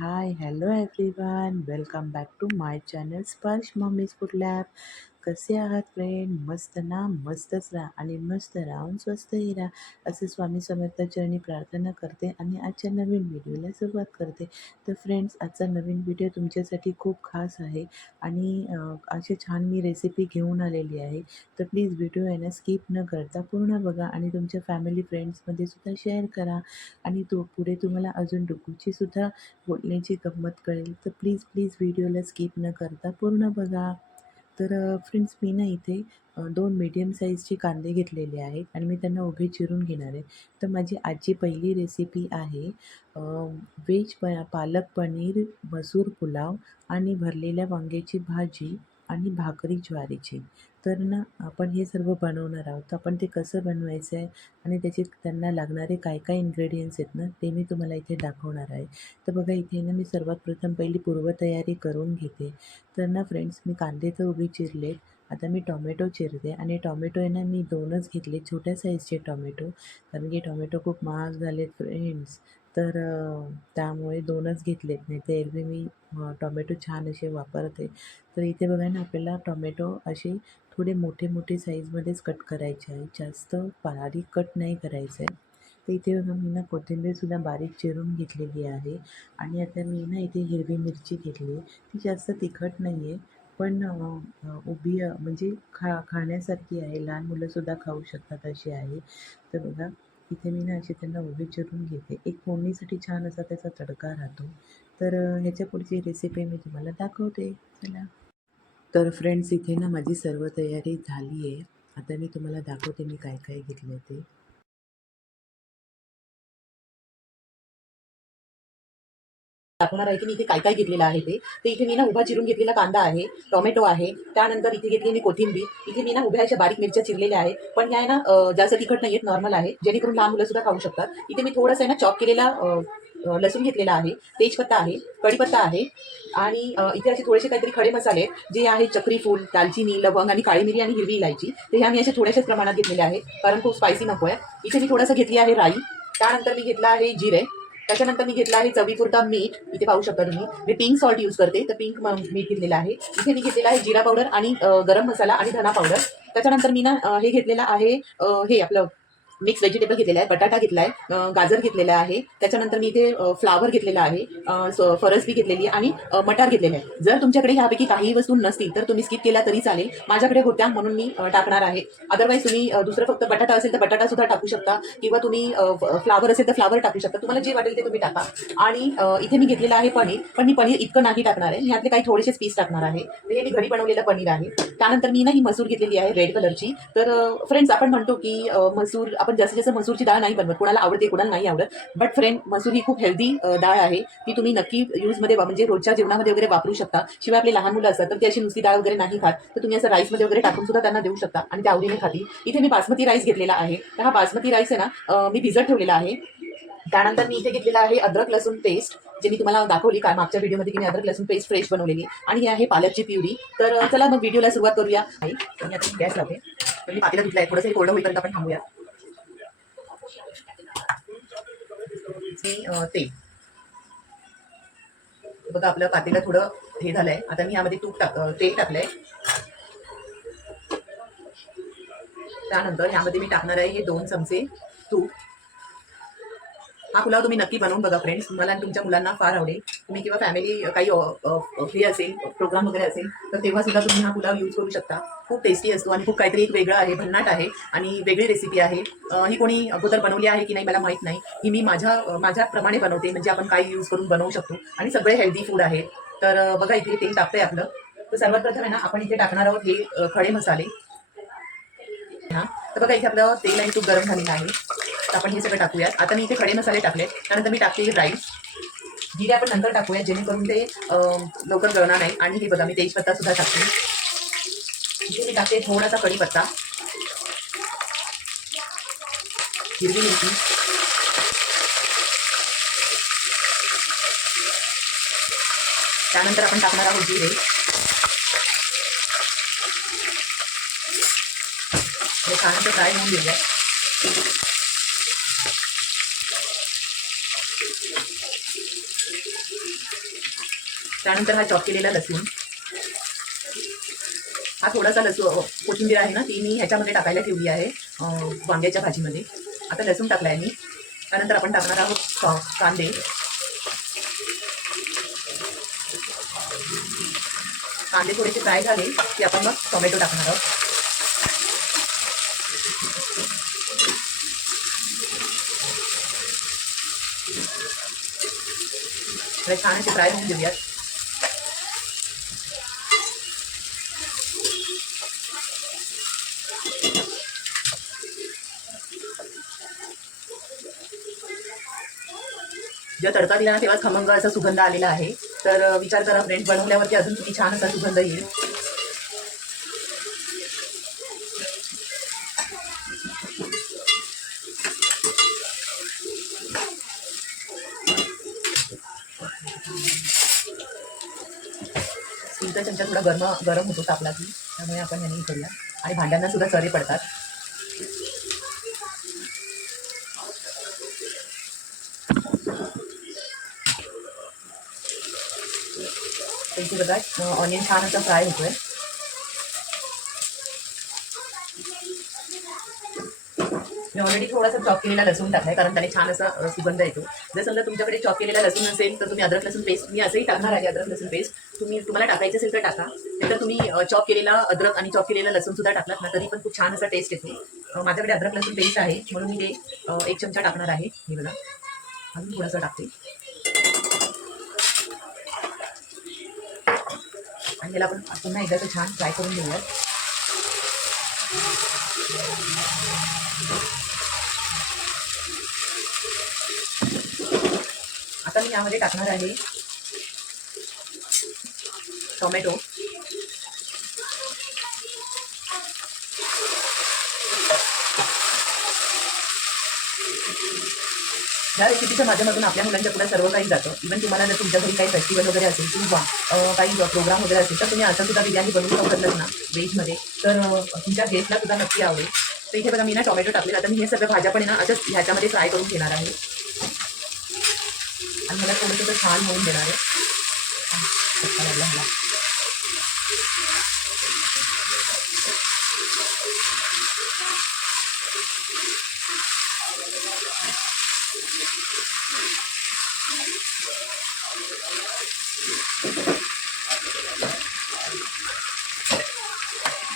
High, hello everyone. Welcome back to my channel Sparsh mummy's food lab. कसे आहात friend? मस्त ना? मस्तच राहा आणि मस्त राहून स्वस्तही राहा, असे स्वामी समर्थ चरणी प्रार्थना करते आणि आजच्या नवीन व्हिडिओला सुरुवात करते. तर फ्रेंड्स, आजचा नवीन व्हिडिओ तुमच्यासाठी खूप खास आहे आणि अशी छान मी रेसिपी घेऊन आलेली आहे. तर प्लीज व्हिडिओ आहे ना स्किप न करता पूर्ण बघा आणि तुमच्या फॅमिली फ्रेंड्समध्ये सुद्धा शेअर करा. आणि पुढे तुम्हाला अजून डुकूची सुद्धा बोलण्याची गंमत कळेल. तर प्लीज प्लीज व्हिडिओला स्किप न करता पूर्ण बघा. तर फ्रेंड्स, मी ना इथे 2 मीडियम साईजचे कांदे घेतलेले आहेत आणि मी त्यांना उभे चिरून घेणार आहे. तर माझी आजची पहिली रेसिपी आहे व्हेज पालक पनीर मसूर पुलाव आणि भरलेल्या वांग्याची भाजी आणि भाकरी ज्वारीची. तर ना आपण हे सर्व बनवणार आहोत. तर आपण ते कसं बनवायचं आहे आणि त्यांना लागणारे काय काय इन्ग्रेडियंट्स आहेत ना, ते मी तुम्हाला इथे दाखवणार आहे. तर बघा, इथे ना मी सर्वात प्रथम पहिली पूर्वतयारी करून घेते. तर ना फ्रेंड्स, मी कांदे तर उभे चिरले. आता मी टॉमॅटो चिरते आणि टॉमॅटो आहे ना मी 2च घेतले, छोट्या साईजचे टॉमॅटो. कारण की टॉमॅटो खूप महाग झालेत फ्रेंड्स. तर त्यामुळे 2च घेतलेत, नाही तर एरवी मी टॉमॅटो छान असे वापरते. तर इथे बघा ना, आपल्याला टॉमॅटो असे थोडे मोठे मोठे साईजमध्येच कट करायचे आहे, जास्त बारीक कट नाही करायचं आहे. तर इथे बघा, मी ना कोथिंबीरसुद्धा बारीक चिरून घेतलेली आहे. आणि आता मी ना इथे हिरवी मिरची घेतली. ती जास्त तिखट नाही आहे, पण उभी म्हणजे खाण्यासारखी आहे, लहान मुलंसुद्धा खाऊ शकतात अशी आहे. तर बघा, इथे मी ना अशी त्यांना उभी चिरून घेते. एक फोडणीसाठी छान असा त्याचा तडका राहतो. तर ह्याच्या पुढची रेसिपी मी तुम्हाला दाखवते. चला. तर फ्रेंड्स, इथे ना माझी सर्व तयारी झाली आहे. आता मी तुम्हाला दाखवते मी काय काय घेतलं ते. दाखवणार आहे की मी इथे काय काय घेतलेलं आहे ते. तर इथे मी ना उभा चिरून घेतलेला कांदा आहे, टोमॅटो आहे, त्यानंतर इथे घेतली मी कोथिंबीर. इथे मी ना उभ्या अशा बारीक मिरच्या चिरलेल्या आहे, पण ह्या आहे ना जास्त तिखट नाही आहेत, नॉर्मल आहे, जेणेकरून लहान मुलं सुद्धा खाऊ शकतात. इथे मी थोडंसं आहे ना चॉप केलेला लसूण घेतलेला आहे, तेजपत्ता आहे, कढीपत्ता आहे आणि इथे असे थोडेसे काहीतरी खडे मसाले आहेत, जे आहे चक्री फूल, दालचिनी, लवंग आणि काळी मिरी आणि हिरवी इलायची. तर ह्या मी अशा थोड्याशाच प्रमाणात घेतलेल्या आहे, कारण खूप स्पायसी नको आहे. इथे मी थोडंसं घेतली आहे राई, त्यानंतर मी घेतला आहे जिरे, त्याच्यानंतर मी घेतला आहे चवीपुरता मीठ. इथे पाहू शकता तुम्ही, मी पिंक सॉल्ट यूज करते, तर पिंक मीठ घेतलेलं आहे. इथे मी घेतलेला आहे जिरा पावडर आणि गरम मसाला आणि धना पावडर. त्याच्यानंतर मी ना हे घेतलेलं आहे, हे आपलं मिक्स व्हेजिटेबल घेतलेला आहे, बटाटा घेतला आहे, गाजर घेतलेला आहे. त्याच्यानंतर मी इथे फ्लावर घेतलेला आहे, फरसबी घेतलेली आहे आणि मटार घेतलेले आहे. जर तुमच्याकडे ह्यापैकी काही वस्तू नसतील तर तुम्ही स्किप केला तरी चालेल. माझ्याकडे होत्या म्हणून मी टाकणार आहे. अदरवाईज तुम्ही दुसरं फक्त बटाटा असेल तर बटाटा सुद्धा टाकू शकता, किंवा तुम्ही फ्लावर असेल तर फ्लावर टाकू शकता. तुम्हाला जे वाटेल ते तुम्ही टाका. आणि इथे मी घेतलेलं आहे पनीर, पण मी पनीर इतकं नाही टाकणार आहे, ह्यातले काही थोडेसेच पीस टाकणार आहे. तर हे मी घरी बनवलेलं पनीर आहे. त्यानंतर मी ना ही मसूर घेतलेली आहे रेड कलरची. तर फ्रेंड्स, आपण म्हणतो की मसूर, आपण जास्तीत जास्त मसूरची डाळ नाही बनवत, कुणाला आवडते कुणाला नाही आवडत. बट फ्रेंड, मसूर ही खूप हेल्दी डाळ आहे. ती तुम्ही नक्की यूजमध्ये म्हणजे रोजच्या जेवणामध्ये वगैरे वापरू शकता. शिवाय आपले लहान मुलं असतात तर ती अशी नुसती डाळ वगैरे नाही खात, तर तुम्ही असं राईसमध्ये वगैरे टाकून सुद्धा त्यांना देऊ शकता आणि ते आवडीने खातील. इथे मी बासमती राईस घेतलेला आहे. तर हा बासमती राईस आहे ना मी भिजत ठेवलेला आहे. त्यानंतर मी इथे घेतलेला आहे अद्रक लसूण पेस्ट, जे मी तुम्हाला दाखवली काय मागच्या व्हिडिओमध्ये की मी अद्रक लसूण पेस्ट फ्रेश बनवलेली. आणि हे आहे पालकची प्युरी. तर चला मग व्हिडिओला सुरुवात करूया. आणि आता गॅस लावते. तर मी पातेला धुतला आहे, थोडंसं कोरडं होईपर्यंत आपण थांबूया. मी तेल बघा, आपलं पातेलं थोडं हे झालंय. आता मी यामध्ये तेल टाकलंय. त्यानंतर ह्यामध्ये मी टाकणार आहे हे 2 चमचे तूप. हा पुलाव तुम्ही नक्की बनवून बघा फ्रेंड्स, तुम्हाला आणि तुमच्या मुलांना फार आवडेल. तुम्ही किंवा फॅमिली काही हे असेल, प्रोग्राम वगैरे असेल, तर तेव्हा सुद्धा तुम्ही हा पुलाव यूज करू शकता. खूप टेस्टी असतो आणि खूप काहीतरी एक वेगळं आहे, भन्नाट आहे आणि वेगळी रेसिपी आहे. ही कोणी अगोदर बनवली आहे की नाही मला माहीत नाही. ही मी माझ्याप्रमाणे बनवते, म्हणजे आपण काय यूज करून बनवू शकतो आणि सगळे हेल्दी फूड आहे. तर बघा, इथे तेल टाकतंय आपलं. तर सर्वात प्रथम आहे ना आपण इथे टाकणार आहोत हे खडे मसाले. हां, तर बघा, इथे आपलं तेल आणि तूप गरम झालेलं आहे. तर आपण हे सगळं टाकूयात. आता मी इथे खडे मसाले टाकले, त्यानंतर मी टाकते राईस. जिरे आपण नंतर टाकूया, जेणेकरून ते लवकर जळणार नाही. आणि हे बघा, मी तेजपत्ता सुद्धा टाकते. इथे मी टाकते थोडासा कढीपत्ता, हिरवी मिरची, त्यानंतर आपण टाकणार आहोत जिरे. हे छानसं फ्राय होऊन घेऊया. त्यानंतर हा चॉप केलेला लसूण, हा थोडासा कोथिंबीर आहे ना, ती मी ह्याच्यामध्ये टाकायला ठेवली आहे वांग्याच्या भाजीमध्ये. आता लसूण टाकला आहे मी. त्यानंतर आपण टाकणार आहोत कांदे. कांदे थोडेसे फ्राय झाले की आपण मग टोमॅटो टाकणार आहोत. छान असे फ्राय होऊन देऊयात. जेव्हा तडका दिला ना तेव्हा खमंग असा सुगंध आलेला आहे. तर विचार करा फ्रेंड्स, बनवल्यावरती अजून किती छान असा सुगंध येईल. स्टीलचा चमचा थोडा गरम होतो तापला की, त्यामुळे आपण यांनी करूया. आणि भांड्यांना सुद्धा चरे पडतात. इथे बघा ऑनियन छान असा फ्राय होतोय. मी ऑलरेडी थोडासा चॉप केलेला लसूण टाकलाय, कारण त्याने छान असा सुगंध येतो. जर समजा तुमच्याकडे चॉप केलेला लसूण असेल तर तुम्ही अद्रक लसूण पेस्ट, मी असंही टाकणार आहे अद्रक लसूण पेस्ट, तुम्हाला टाकायचं असेल तर टाका. नाहीतर तुम्ही चॉप केलेला अद्रक आणि चॉप केलेला लसूण सुद्धा टाकलात ना तरी पण खूप छान असा टेस्ट येतो. माझ्याकडे अद्रक लसूण पेस्ट आहे म्हणून मी ते 1 चमचा टाकणार आहे. हे बघा, अजून थोडासा टाकते. आणि याला आपण पुन्हा एकदा छान फ्राय करून घेऊयात. आता मी यामध्ये टाकणार आहे टोमॅटो. या रेसिपीच्या माध्यमातून आपल्या मुलांच्या पुढे सर्व काही जातं. इव्हन तुम्हाला जर तुमच्या घरी काही फेस्टिवल वगैरे असेल किंवा काही प्रोग्राम वगैरे असेल तर तुम्ही असं सुद्धा बिर्याणी बनवून वापरलं ना व्हेजमध्ये, तर तुमच्या गेस्टला सुद्धा नक्की आवडेल. तर इथे बघा मी ना टोमॅटो टाकले. आता मी हे सगळं भाज्या पण ना असंच ह्याच्यामध्ये फ्राय करून घेणार आहे आणि मला थोडंसं छान होऊन देणार आहे.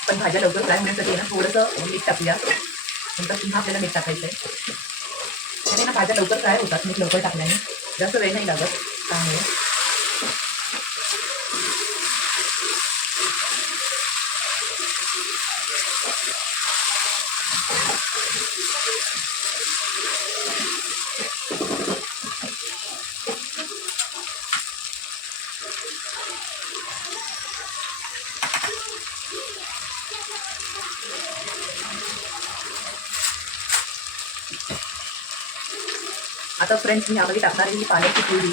पण भाज्या लवकर फ्राय होण्यासाठी ना थोडंसं मीठ टाकूया. नंतर पुन्हा आपल्याला मीठ टाकायचं आहे. त्याने ना भाज्या लवकर फ्राय होतात मीठ लवकर टाकल्याने, जास्त वेळ नाही लागत. त्यामुळे आता फ्रेंड्स मी यामध्ये टाकणार आहे ही पाण्याची प्युरी.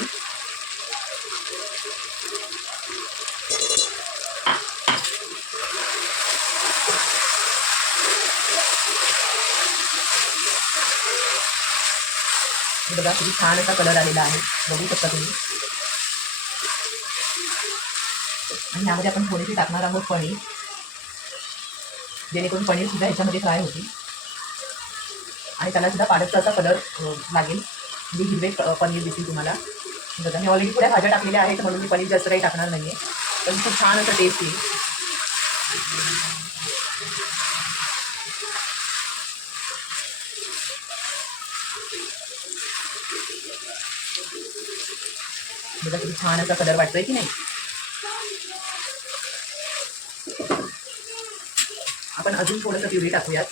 बघा किती छान असा कलर आलेला आहे, बघू शकता तुम्ही. आणि यामध्ये आपण थोडीशी टाकणार आहोत पनीर, जेणेकरून पनीर सुद्धा ह्याच्यामध्ये फ्राय होतील आणि त्याला सुद्धा पालकचा असा कलर लागेल, जे हिरवे पनीर दिसेल तुम्हाला. बघा मी ऑलरेडी थोड्या भाज्या टाकलेल्या आहेत म्हणून मी पनीर जास्त काही टाकणार नाही आहे, पण खूप छान असं टेस्ट येईल. बघा किती छान असा कलर वाटतोय की नाही. आपण अजून थोडंसं प्युरी टाकूयात.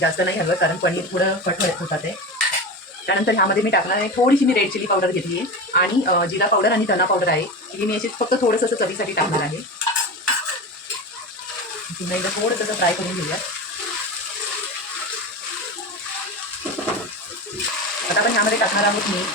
जास्त नाही हवं कारण पनीर थोडं कट होतात आहे. त्यानंतर ह्यामध्ये मी टाकणार आहे थोडीशी मी रेड चिली पावडर घेतली आहे आणि जिरा पावडर आणि धना पावडर आहे, ही मी अशी फक्त थोडंसं असं चवीसाठी टाकणार आहे. पुन्हा एकदा थोडंसं फ्राय करून घेऊया. आता आपण ह्यामध्ये टाकणार आहोत मीठ.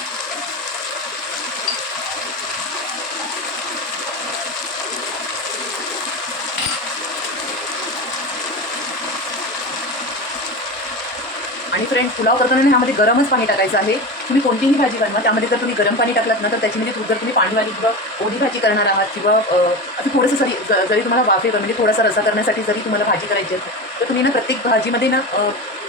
आणि फ्रेंड्स, पुलाव करताना ना ह्यामध्ये गरमच पाणी टाकायचं आहे. तुम्ही कोणतीही भाजी बनवा त्यामध्ये जर तुम्ही गरम पाणी टाकलात ना तर त्याची म्हणजे जर तुम्ही पाणीवाली किंवा ओली भाजी करणार आहात किंवा असं थोडंसं जरी तुम्हाला वाफेवर म्हणजे थोडासा रसा करण्यासाठी जरी तुम्हाला भाजी करायची असेल तर तुम्ही ना प्रत्येक भाजीमध्ये ना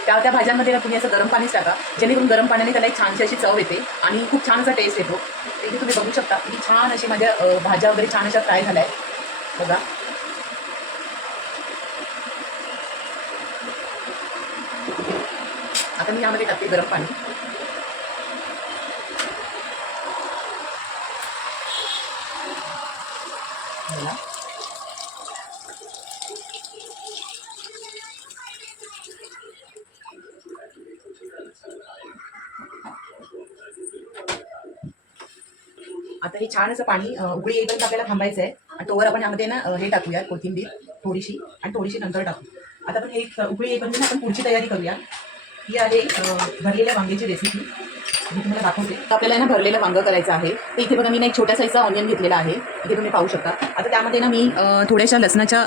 त्या त्या भाज्यांमध्ये ना तुम्ही असं गरम पाणीच टाका, जेणेकरून गरम पाण्याने त्याला एक छानशी अशी चव येते आणि खूप छान असा टेस्ट येतो. इथे तुम्ही बघू शकता की छान अशी माझ्या भाज्या वगैरे छान अशा फ्राय झाल्या आहेत बघा. आता मी यामध्ये टाकते गरम पाणी. बघा. आता हे छान असं पाणी उकळी येईपर्यंत आपल्याला थांबायचं आहे आणि तोवर आपण यामध्ये ना हे टाकूया कोथिंबीर थोडीशी आणि थोडीशी नंतर टाकू. आता आपण हे उकळी येईपर्यंत ना आपण पुढची तयारी करूया. ही आहे भरलेल्या वांग्याची रेसिपी. मी तुम्हाला दाखवते. तर आपल्याला ना भरलेलं वांगं करायचं आहे. तर इथे बघा मी ना एक छोट्या साईजचा ऑनियन घेतलेला आहे. इथे तुम्ही पाहू शकता. आता त्यामध्ये ना मी थोड्याशा लसणाच्या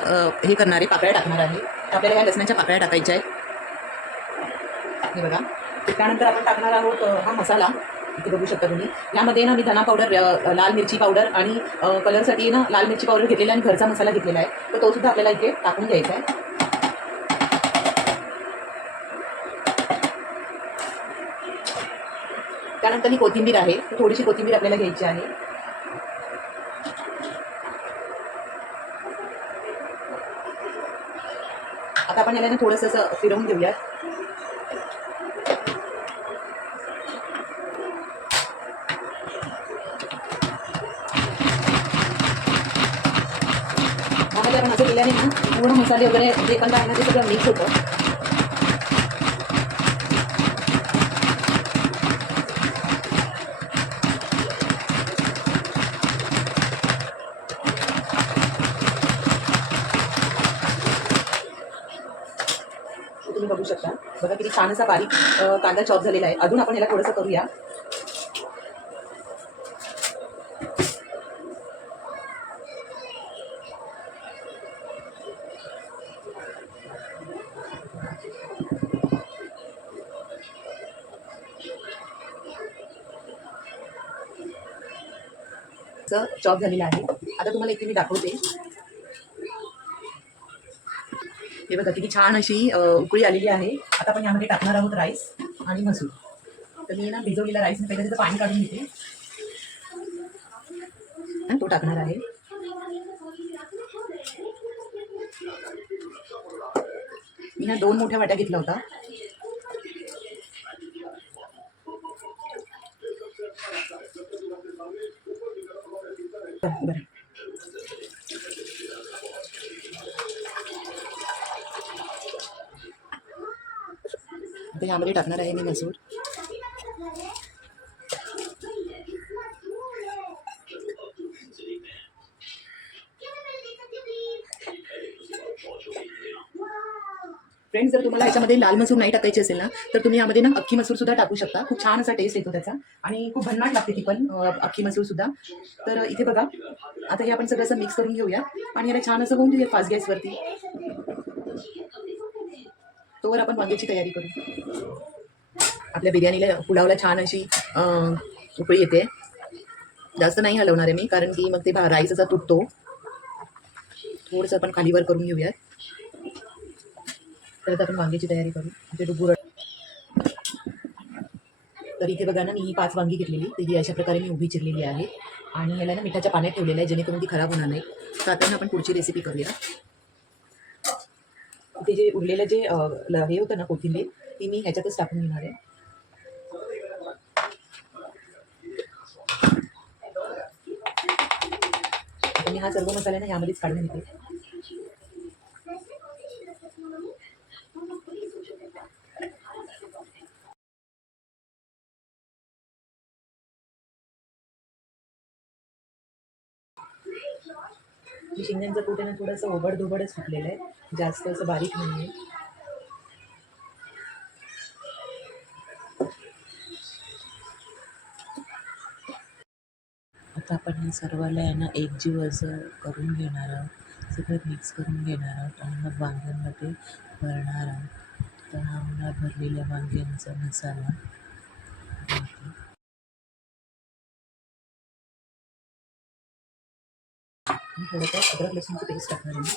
हे करणारे पाकळ्या टाकणार आहे. आपल्याला ह्या लसणाच्या पाकळ्या टाकायच्या आहेत. हे बघा. त्यानंतर आपण टाकणार आहोत हा मसाला. इथे बघू शकता तुम्ही. यामध्ये ना मी धना पावडर, लाल मिरची पावडर आणि कलरसाठी ना लाल मिरची पावडर घेतलेला आणि घरचा मसाला घेतलेला आहे. तर तो सुद्धा आपल्याला इथे टाकून घ्यायचा आहे. त्यानंतर ही कोथिंबीर आहे. थोडीशी कोथिंबीर आपल्याला घ्यायची आहे. आता आपण याला ना थोडंसं असं फिरवून घेऊयात. त्यामध्ये आपण असं केल्याने ना पूर्ण मसाले वगैरे जे पण आहे ना ते सगळं मिक्स होतं. तुम्ही बघू शकता. बघा किती छान असा बारीक कांदा चॉप झालेला आहे. अजून आपण याला थोडंसं करूया. चॉप झालेला आहे. आता तुम्हाला इथे मी दाखवते. हे बघा किती छान अशी उकळी आलेली आहे. आता आपण यामध्ये टाकणार आहोत राईस आणि मसूर. तर मी ना भिजवलेला राईस पहिलं त्याचं पाणी काढून घेते. तो टाकणार आहे. मी ना 2 मोठ्या वाट्या घेतला होता. बरं. आता यामध्ये टाकणार आहे मी मसूर. फ्रेंड्स, जर तुम्हाला याच्यामध्ये लाल मसूर नाही टाकायची असेल ना तर तुम्ही यामध्ये ना अख्खी मसूर सुद्धा टाकू शकता. खूप छान असा टेस्ट येतो त्याचा आणि खूप भन्नाट लागते ती पण अख्खी मसूर सुद्धा. तर इथे बघा आता हे आपण सगळं असं मिक्स करून घेऊया आणि याला छान असं होऊन देऊया फास्ट गॅसवरती. तोवर आपण वांग्याची तयारी करू. आपल्या बिर्याणीला पुलावला छान अशी उकळी येते. जास्त नाही हलवणार आहे मी कारण की मग ते राईस असा तुटतो. थोडंसं आपण खालीवर करून घेऊयात. तर आपण वांग्याची तयारी करू. इथे डुबुर. तर इथे बघा ना मी ही 5 वांगी घेतलेली. तर ही अशा प्रकारे मी उभी चिरलेली आहे आणि याला ना मिठाच्या पाण्यात ठेवलेलं आहे जेणेकरून ती खराब होणार नाही. तर आता आपण पुढची रेसिपी करूया. ते जे उरलेलं जे हे होतं ना कोथिंबीर ती मी ह्याच्यातच टाकून घेणार आहे. आता मी हा सर्व मसाला ना यामध्येच काढून घेते. शेंगांचं कूट आहे ना थोडंसं ओबड-धोबडच फुटलेलं आहे. जास्त असं बारीक नाही आहे. आता आपण हे सर्वाला आहे ना एकजीव असं करून घेणार आहोत. सगळं मिक्स करून घेणार आहोत आणि मग वांग्यांमध्ये भरणार आहोत. तर हा मला भरलेल्या वांग्यांचा मसाला. मी थोडंसं अद्रक लसूणची पेस्ट टाकणार आहे.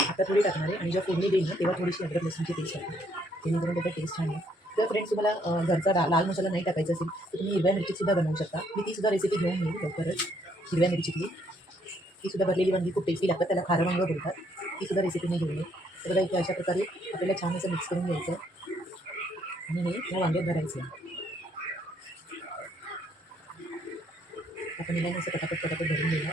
आता थोडी टाकणार आहे आणि जेव्हा फोडणी देईल ना तेव्हा थोडीशी अद्रक लसूणची पेस्ट टाकणार, जेणेकरून त्याचा टेस्ट छान आहे. जर फ्रेंड्स तुम्हाला घरचा लाल मसाला नाही टाकायचा असेल तर तुम्ही हिरव्या मिरचीसुद्धा बनवू शकता. मी तीसुद्धा रेसिपी घेऊन येईल लवकरच. हिरव्या मिरचीतली तीसुद्धा भरलेली वांगी खूप टेस्टी लागतात, त्याला खारं वांगं बोलतात. तीसुद्धा रेसिपी मी घेऊन येईल. तर बघा इथे अशा प्रकारे आपल्याला छान असं मिक्स करून घ्यायचं आणि हे या वांग्यात भरायचं. आपण हिला असं पटापट भरून घेऊया.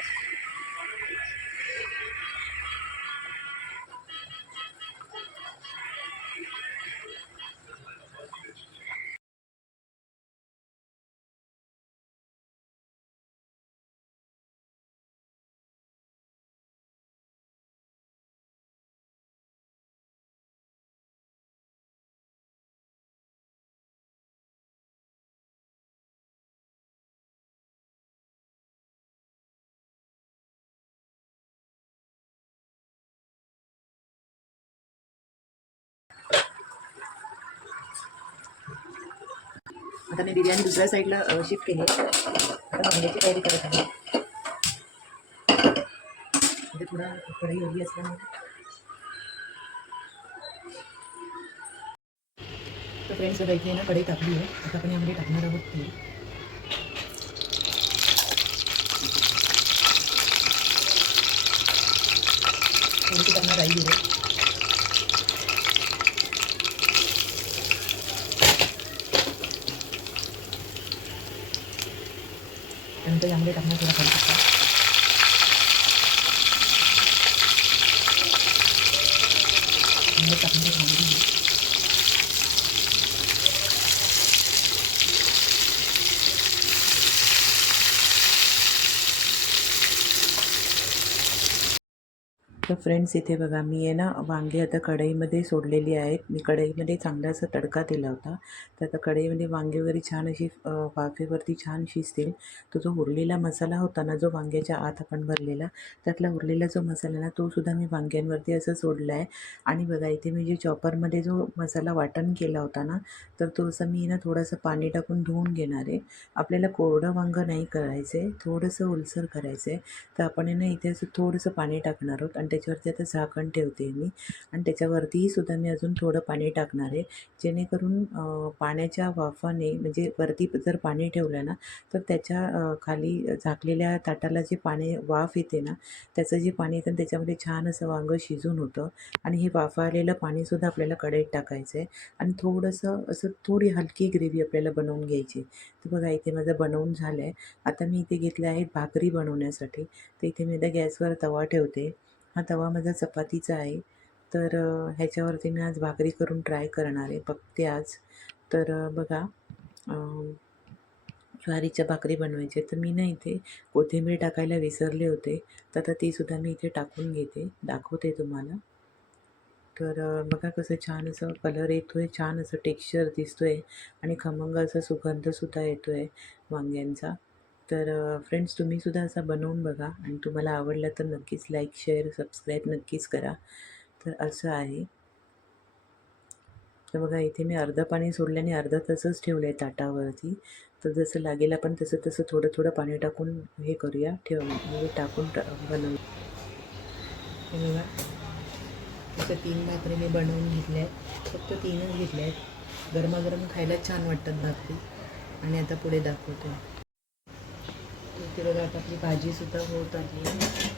आता मी बिर्याणी दुसऱ्या साईडला शिफ्ट केली. आता वांग्याची तयारी करत आहे. म्हणजे थोडा कढई ओली असल्यामुळे. तर फ्रेंड्स बघा इथे ना कढई टाकली आहे. आता आपण यामध्ये टाकणार आहोत तेल. थोडीशी टाकणार राई जिरे. त्यानंतर यामध्ये टाकणार थोडा कढीपत्ता. टाकणार वांगी. तर फ्रेंड्स इथे बघा मी आहे ना वांगे आता कढईमध्ये सोडलेली आहेत. मी कढईमध्ये चांगला असा तडका दिला होता. तर आता कढईमध्ये वांगे वगैरे छान अशी वाफेवरती छान शिजतील. तो जो उरलेला मसाला होता ना, जो वांग्याच्या आत आपण भरलेला, त्यातला उरलेला जो मसाला ना तोसुद्धा मी वांग्यांवरती असं सोडला आहे. आणि बघा इथे मी जे चॉपरमध्ये जो मसाला वाटण केला होता ना, तर तो असं मी ना थोडंसं पाणी टाकून धुवून घेणार आहे. आपल्याला कोरडं वांगं नाही करायचं आहे, थोडंसं ओलसर करायचं आहे. तर आपण आहे ना इथे असं थोडंसं पाणी टाकणार आहोत आणि त्याच्यावरती आता झाकण ठेवते मी. आणि त्याच्यावरतीही सुद्धा मी अजून थोडं पाणी टाकणार आहे, जेणेकरून पाण्याच्या वाफाने म्हणजे वरती जर पाणी ठेवलं ना तर त्याच्या खाली झाकलेल्या ताटाला जे पाणी वाफ येते ना, त्याचं जे पाणी येतं त्याच्यामध्ये छान असं वांगं शिजून होतं. आणि हे वाफा आलेलं पाणीसुद्धा आपल्याला कढईत टाकायचं आहे आणि थोडंसं असं थोडी हलकी ग्रेव्ही आपल्याला बनवून घ्यायची. तर बघा इथे माझं बनवून झालं आहे. आता मी इथे घेतलं आहे भाकरी बनवण्यासाठी. तर इथे मी आता गॅसवर तवा ठेवते. हा तवा माझा चपातीचा आहे. तर ह्याच्यावरती मी आज भाकरी करून ट्राय करणार आहे, बघते आज. तर बघा ज्वारीच्या भाकरी बनवायच्या. तर मी ना इथे कोथिंबीर टाकायला विसरले होते, तर आता तीसुद्धा मी इथे टाकून घेते, दाखवते तुम्हाला. तर बघा कसं छान असं कलर येतो आहे, छान असं टेक्स्चर दिसतो आहे आणि खमंग असा सुगंधसुद्धा येतो आहे वांग्यांचा. तर फ्रेंड्स तुम्हीसुद्धा असा बनवून बघा आणि तुम्हाला आवडला तर नक्कीच लाईक, शेअर, सबस्क्राईब नक्कीच करा. तर असं आहे. तर बघा इथे मी अर्धं पाणी सोडल्याने अर्धं तसंच ठेवलं आहे ताटावरती. तर जसं लागेल आपण तसं तसं थोडं थोडं पाणी टाकून हे करूया, म्हणजे टाकून बनवूया. हे बघा अशा 3 भाकरी मी बनवून घेतल्या आहेत. फक्त 3च घेतल्या आहेत. गरमागरम खायला छान वाटतात भाकरी. आणि आता पुढे दाखवतो. तर ते बघा आता आपली भाजीसुद्धा होत आली आहे.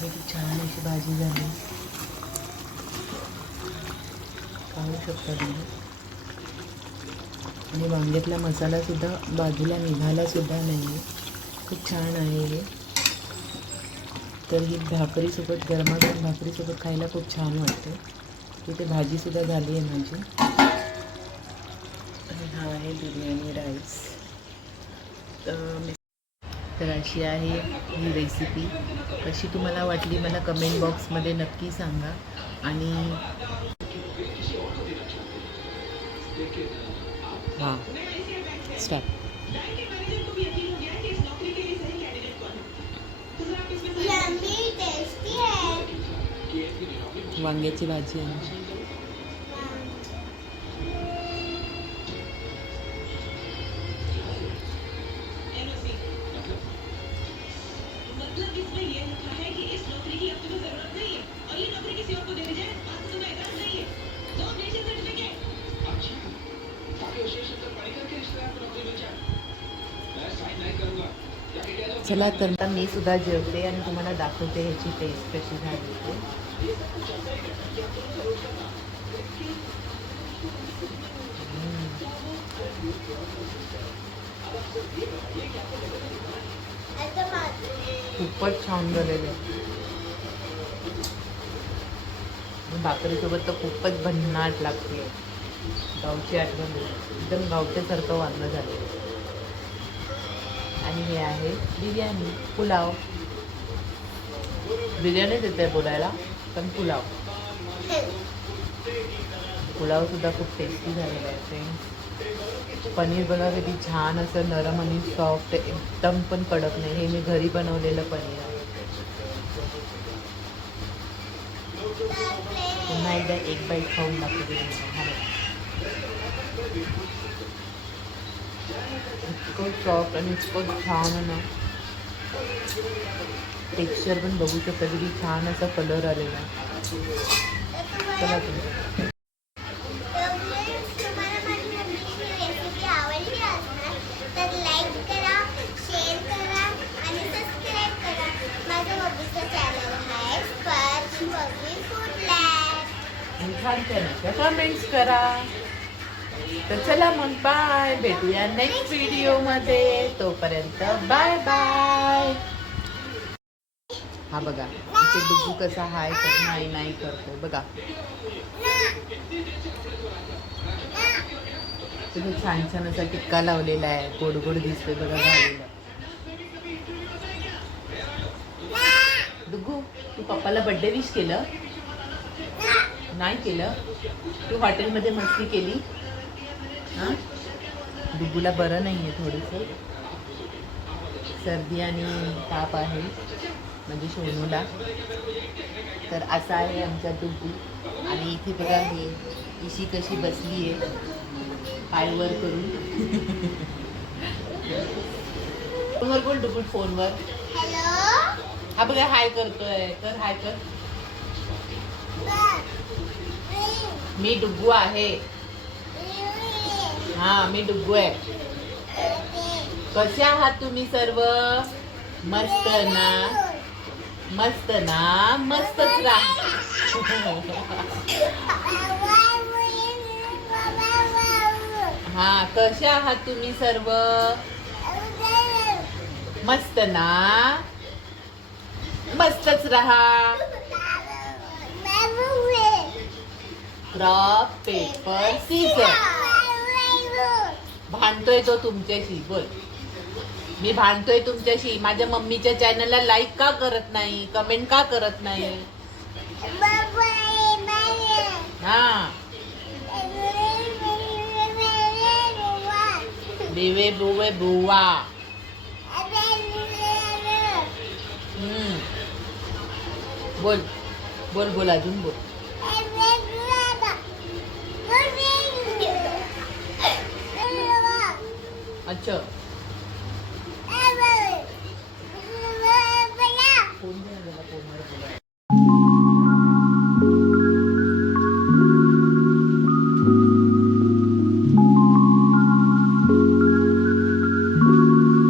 किती छान अशी भाजी झाली, खाऊ शकता तुम्ही. आणि वांग्यातला मसालासुद्धा बाजूला निघालासुद्धा नाही, खूप छान आहे हे. तर ही भाकरीसोबत गरमागरम भाकरीसोबत खायला खूप छान वाटते. तिथे भाजीसुद्धा झाली आहे माझी. आणि हा आहे बिर्याणी राईस. तर अशी आहे ही रेसिपी. कशी तुम्हाला वाटली मला कमेंट बॉक्समध्ये नक्की सांगा. आणि हां स्टॉप. वांग्याची भाजी आहे. चला तर आता मी सुद्धा जेवते आणि तुम्हाला दाखवते ह्याची टेस्ट कशी झाली ते. खूपच छान झालेलं आहे. भाकरीसोबत तर खूपच भन्नाट लागते. गावची आठवण एकदम गावच्यासारखं वांगं झालं. आणि हे आहे बिर्याणी, पुलाव. बिर्याणीच येते बोलायला, पण पुलाव सुद्धा खूप टेस्टी झालेला आहे फ्रेंड्स. पनीर बघा किती छान असं नरम आणि सॉफ्ट, एकदम पण कडक नाही. हे मी घरी बनवलेलं पनीर आहे. पुन्हा एकदा एक बाईट खाऊन दाखवते. इतकं सॉफ्ट आणि इतकं छान आहे ना. टेक्स्चर पण बघू शकता किती छान असा कलर आलेला आहे. चला तुम्ही कमेंट्स करा. तर चला मग बाय, भेटूया नेक्स्ट व्हिडिओमध्ये. तोपर्यंत बाय बाय. हा बघा इथे डुग्गू कसा हाय तर नाही करतोय बघा. तिथे छान छान असा टिक्का लावलेला आहे, गोड गोड दिसतोय बघा झालेला. डुग्गू तू पप्पाला बर्थडे विश केलं? नाही केलं? तू हॉटेलमध्ये मस्ती केली? हां, डुग्गूला बरं नाही आहे, थोडंसं सर्दी आणि ताप आहे म्हणजे सोनूला. तर असा आहे आमचा डुग्गू. आणि इथे बघा ही इशी कशी बसली आहे पायवर करून. फोनवर बोल डुग्गू, फोनवर. हा बघा हाय करतोय, तर हाय कर. मी डुग्गू आहे. हा मी डुग्गू आहे. कसे आहात तुम्ही सर्व? मस्त ना? मस्त ना? मस्तच राहा. हा कसे आहात तुम्ही सर्व? मस्त ना? मस्तच राहा. Rock paper Caesar. भांडतोय तो तुमच्याशी. बोल, मी भांडतोय तुमच्याशी. माझ्या मम्मीच्या चॅनलला लाईक का करत नाही, कमेंट का करत नाही? हा बेवे बुवे बुवा. बोल बोल बोल अजून बोल. अच्छा